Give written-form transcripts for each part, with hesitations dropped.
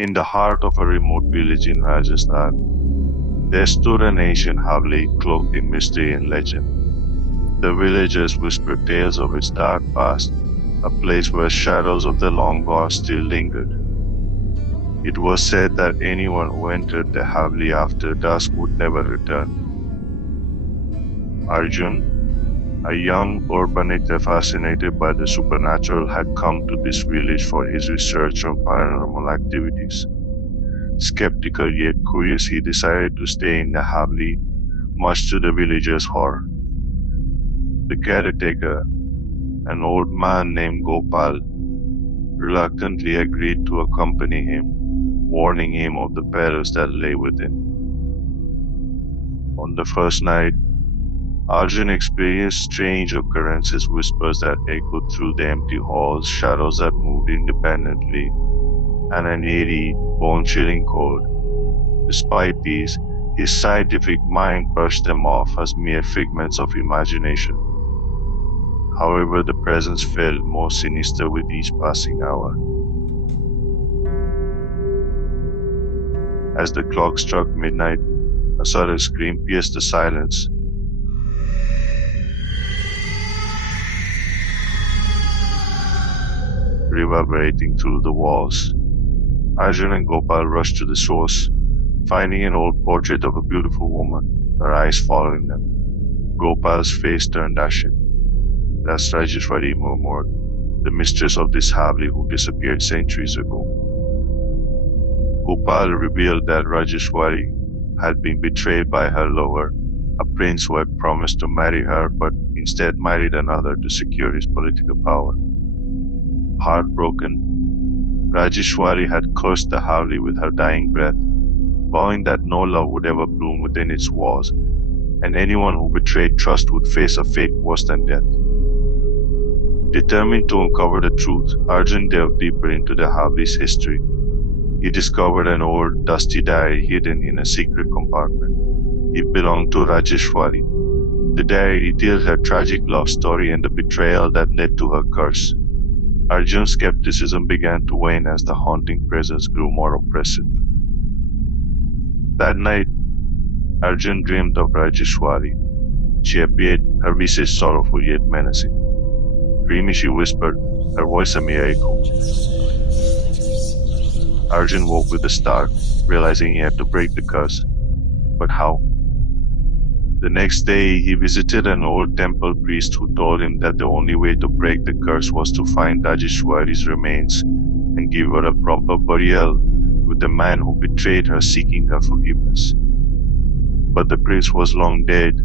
In the heart of a remote village in Rajasthan, there stood an ancient haveli cloaked in mystery and legend. The villagers whispered tales of its dark past, a place where shadows of the long war still lingered. It was said that anyone who entered the haveli after dusk would never return. Arjun, a young urbanite fascinated by the supernatural, had come to this village for his research on paranormal activities. Skeptical yet curious, he decided to stay in the haveli, much to the villagers' horror. The caretaker, an old man named Gopal, reluctantly agreed to accompany him, warning him of the perils that lay within. On the first night, Arjun experienced strange occurrences, whispers that echoed through the empty halls, shadows that moved independently, and an eerie, bone-chilling cold. Despite these, his scientific mind brushed them off as mere figments of imagination. However, the presence felt more sinister with each passing hour. As the clock struck midnight, a sudden scream pierced the silence, reverberating through the walls. Arjun and Gopal rushed to the source, finding an old portrait of a beautiful woman, her eyes following them. Gopal's face turned ashen. That's Rajeshwari murmured, the mistress of this haveli who disappeared centuries ago. Gopal revealed that Rajeshwari had been betrayed by her lover, a prince who had promised to marry her but instead married another to secure his political power. Heartbroken, Rajeshwari had cursed the haveli with her dying breath, vowing that no love would ever bloom within its walls, and anyone who betrayed trust would face a fate worse than death. Determined to uncover the truth, Arjun delved deeper into the haveli's history. He discovered an old, dusty diary hidden in a secret compartment. It belonged to Rajeshwari. The diary detailed her tragic love story and the betrayal that led to her curse. Arjun's skepticism began to wane as the haunting presence grew more oppressive. That night, Arjun dreamed of Rajeshwari. She appeared, her visage sorrowful yet menacing. Dreamy, she whispered, her voice a mere echo. Arjun woke with a start, realizing he had to break the curse. But how? The next day, he visited an old temple priest who told him that the only way to break the curse was to find Rajeshwari's remains and give her a proper burial, with the man who betrayed her seeking her forgiveness. But the prince was long dead,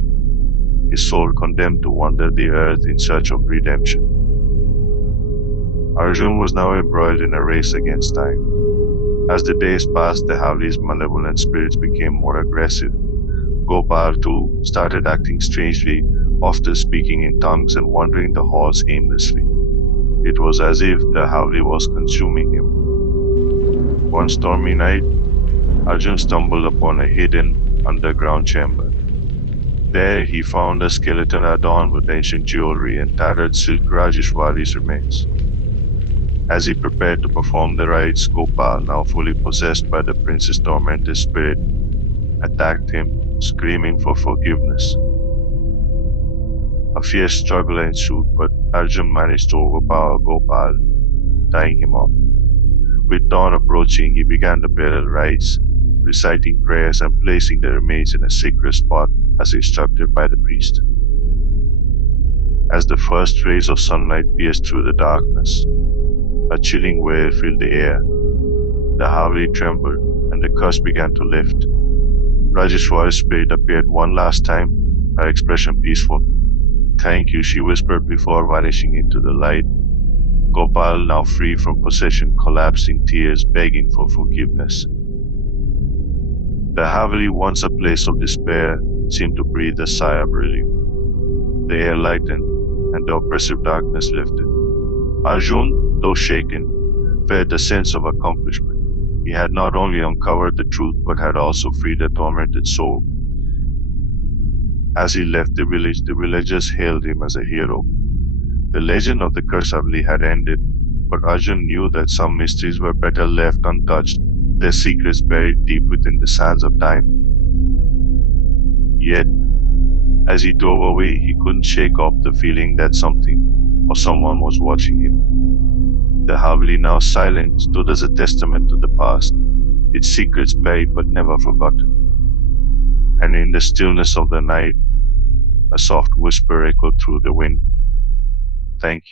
his soul condemned to wander the earth in search of redemption. Arjun was now embroiled in a race against time. As the days passed, the haveli's malevolent spirits became more aggressive. Gopal, too, started acting strangely, often speaking in tongues and wandering the halls aimlessly. It was as if the haveli was consuming him. One stormy night, Arjun stumbled upon a hidden underground chamber. There he found a skeleton adorned with ancient jewelry and tattered silk Rajeshwari's remains. As he prepared to perform the rites, Gopal, now fully possessed by the prince's tormented spirit, attacked him, screaming for forgiveness. A fierce struggle ensued, but Arjun managed to overpower Gopal, tying him up. With dawn approaching, he began the burial rites, reciting prayers and placing the remains in a sacred spot as instructed by the priest. As the first rays of sunlight pierced through the darkness, a chilling wail filled the air. The haveli trembled, and the curse began to lift. Rajeshwari's spirit appeared one last time, her expression peaceful. "Thank you," she whispered before vanishing into the light. Gopal, now free from possession, collapsed in tears, begging for forgiveness. The haveli, once a place of despair, seemed to breathe a sigh of relief. The air lightened, and the oppressive darkness lifted. Arjun, though shaken, felt a sense of accomplishment. He had not only uncovered the truth, but had also freed a tormented soul. As he left the village, the villagers hailed him as a hero. The legend of the curse haveli had ended, but Arjun knew that some mysteries were better left untouched. their secrets buried deep within the sands of time. Yet, as he drove away, he couldn't shake off the feeling that something or someone was watching him. The haveli, now silent, stood as a testament to the past, its secrets buried but never forgotten. And in the stillness of the night, a soft whisper echoed through the wind. Thank